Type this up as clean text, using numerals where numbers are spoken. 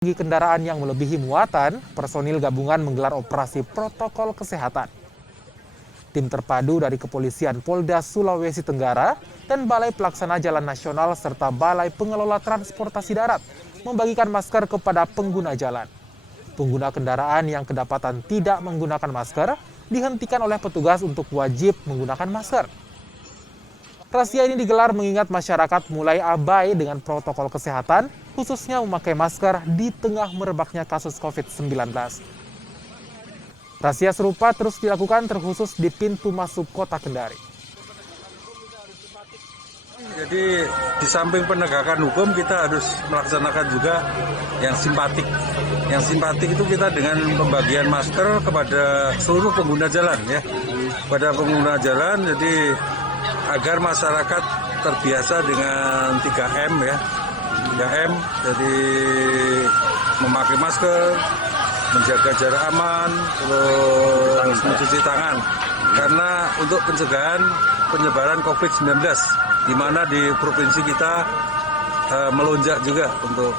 Bagi kendaraan yang melebihi muatan, personil gabungan menggelar operasi protokol kesehatan. Tim terpadu dari Kepolisian Polda Sulawesi Tenggara dan Balai Pelaksana Jalan Nasional serta Balai Pengelola Transportasi Darat membagikan masker kepada pengguna jalan. Pengguna kendaraan yang kedapatan tidak menggunakan masker dihentikan oleh petugas untuk wajib menggunakan masker. Razia ini digelar mengingat masyarakat mulai abai dengan protokol kesehatan, khususnya memakai masker di tengah merebaknya kasus COVID-19. Razia serupa terus dilakukan terkhusus di pintu masuk kota Kendari. Jadi di samping penegakan hukum kita harus melaksanakan juga yang simpatik. Yang simpatik itu kita dengan pembagian masker kepada seluruh pengguna jalan ya. Pada pengguna jalan jadi agar masyarakat terbiasa dengan 3M ya. 3M jadi memakai masker, menjaga jarak aman, terus mencuci tangan. Karena untuk pencegahan penyebaran COVID-19 di mana di provinsi kita melonjak juga untuk